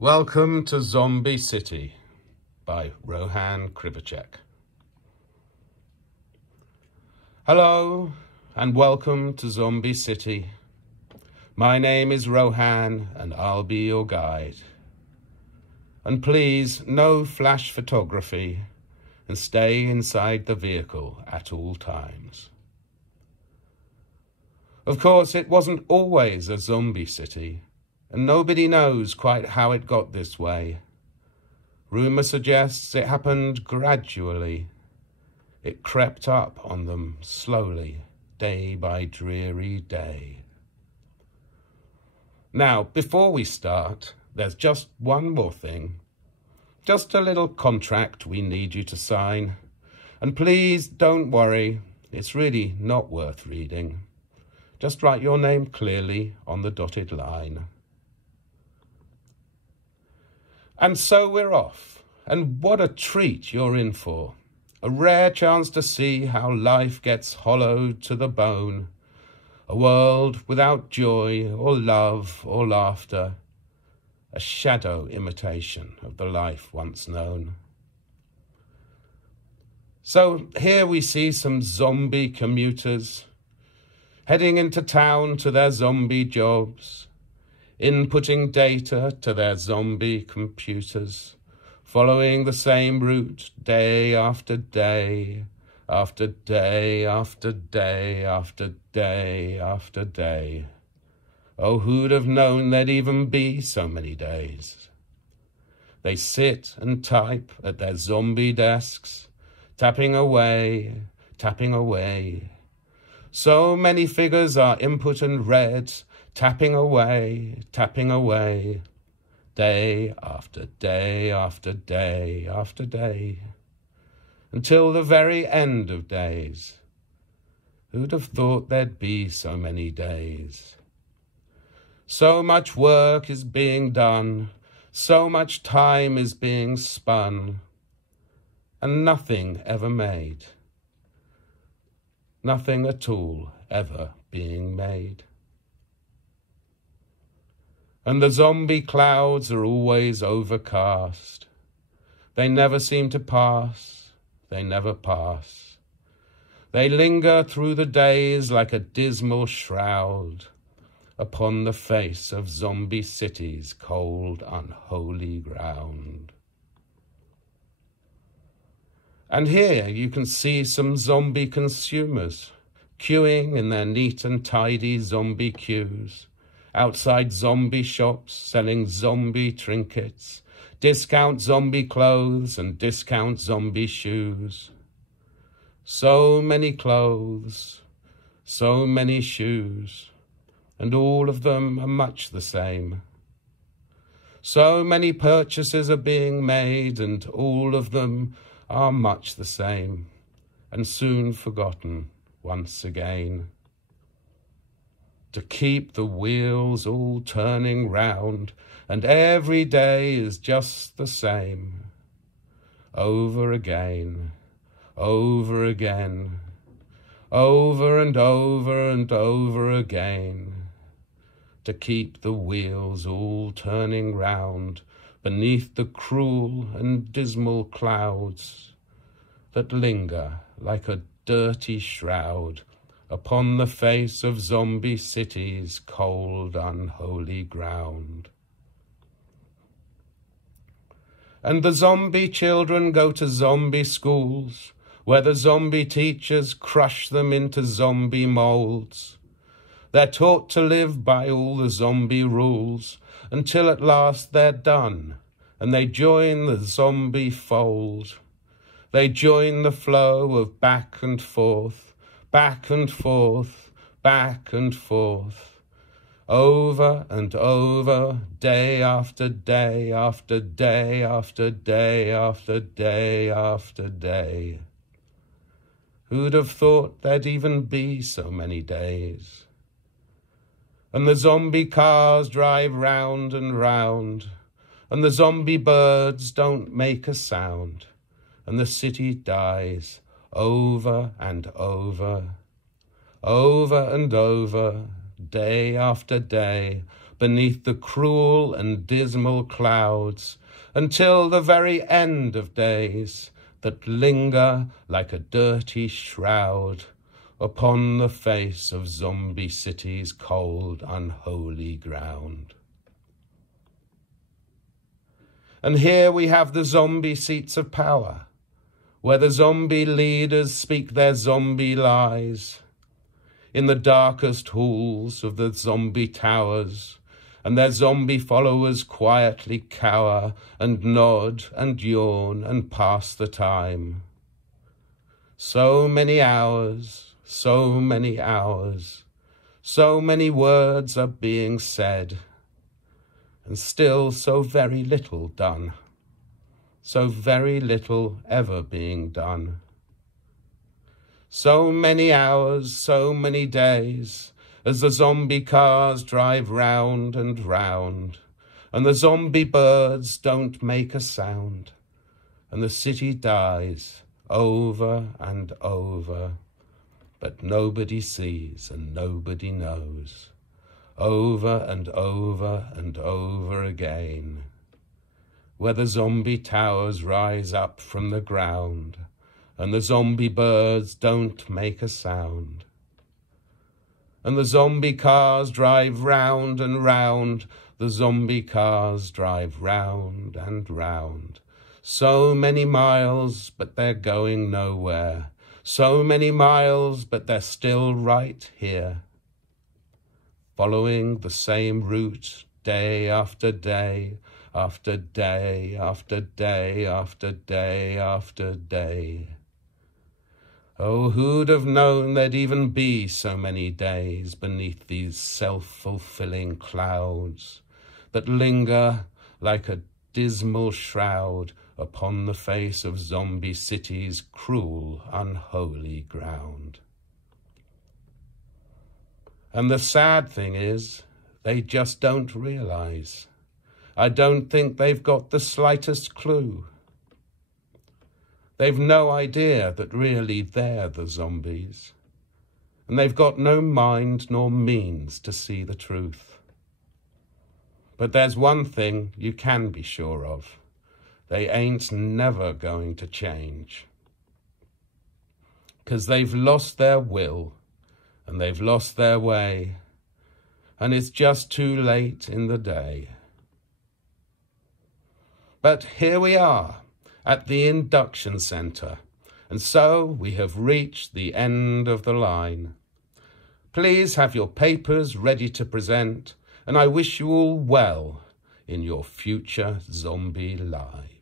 Welcome to Zombie City by Rohan Krivacek. Hello and welcome to Zombie City. My name is Rohan and I'll be your guide. And please, no flash photography and stay inside the vehicle at all times. Of course, it wasn't always a zombie city, and nobody knows quite how it got this way. Rumour suggests it happened gradually. It crept up on them slowly, day by dreary day. Now, before we start, there's just one more thing. Just a little contract we need you to sign. And please don't worry, it's really not worth reading. Just write your name clearly on the dotted line. And so we're off, and what a treat you're in for. A rare chance to see how life gets hollowed to the bone. A world without joy or love or laughter. A shadow imitation of the life once known. So here we see some zombie commuters heading into town to their zombie jobs, inputting data to their zombie computers, following the same route day after day, after day, after day, after day, after day. Oh, who'd have known there'd even be so many days? They sit and type at their zombie desks, tapping away, tapping away. So many figures are input and read, tapping away, day after day after day after day, until the very end of days. Who'd have thought there'd be so many days? So much work is being done, so much time is being spun, and nothing ever made. Nothing at all ever being made. And the zombie clouds are always overcast. They never seem to pass, they never pass. They linger through the days like a dismal shroud upon the face of zombie city's cold, unholy ground. And here you can see some zombie consumers queuing in their neat and tidy zombie queues, outside zombie shops selling zombie trinkets, discount zombie clothes and discount zombie shoes. So many clothes, so many shoes, and all of them are much the same. So many purchases are being made, and all of them are much the same, and soon forgotten once again. To keep the wheels all turning round, and every day is just the same. Over again, over again, over and over and over again. To keep the wheels all turning round beneath the cruel and dismal clouds that linger like a dirty shroud upon the face of zombie city's cold, unholy ground. And the zombie children go to zombie schools, where the zombie teachers crush them into zombie molds. They're taught to live by all the zombie rules, until at last they're done, and they join the zombie fold. They join the flow of back and forth, back and forth, back and forth, over and over, day after day after day after day after day after day. Who'd have thought there'd even be so many days? And the zombie cars drive round and round, and the zombie birds don't make a sound, and the city dies over and over, over and over, day after day, beneath the cruel and dismal clouds, until the very end of days that linger like a dirty shroud upon the face of zombie city's cold, unholy ground. And here we have the zombie seats of power, where the zombie leaders speak their zombie lies, in the darkest halls of the zombie towers, and their zombie followers quietly cower and nod and yawn and pass the time. So many hours, so many hours, so many words are being said, and still so very little done, so very little ever being done. So many hours, so many days, as the zombie cars drive round and round, and the zombie birds don't make a sound, and the city dies over and over, but nobody sees and nobody knows, over and over and over again, where the zombie towers rise up from the ground, and the zombie birds don't make a sound, and the zombie cars drive round and round, the zombie cars drive round and round. So many miles, but they're going nowhere. So many miles, but they're still right here, following the same route day after day, after day, after day, after day, after day. Oh, who'd have known there'd even be so many days beneath these self-fulfilling clouds that linger like a dismal shroud upon the face of zombie city's cruel, unholy ground. And the sad thing is, they just don't realize. I don't think they've got the slightest clue. They've no idea that really they're the zombies, and they've got no mind nor means to see the truth. But there's one thing you can be sure of. They ain't never going to change, 'cause they've lost their will and they've lost their way, and it's just too late in the day. But here we are, at the induction centre, and so we have reached the end of the line. Please have your papers ready to present, and I wish you all well in your future zombie lives.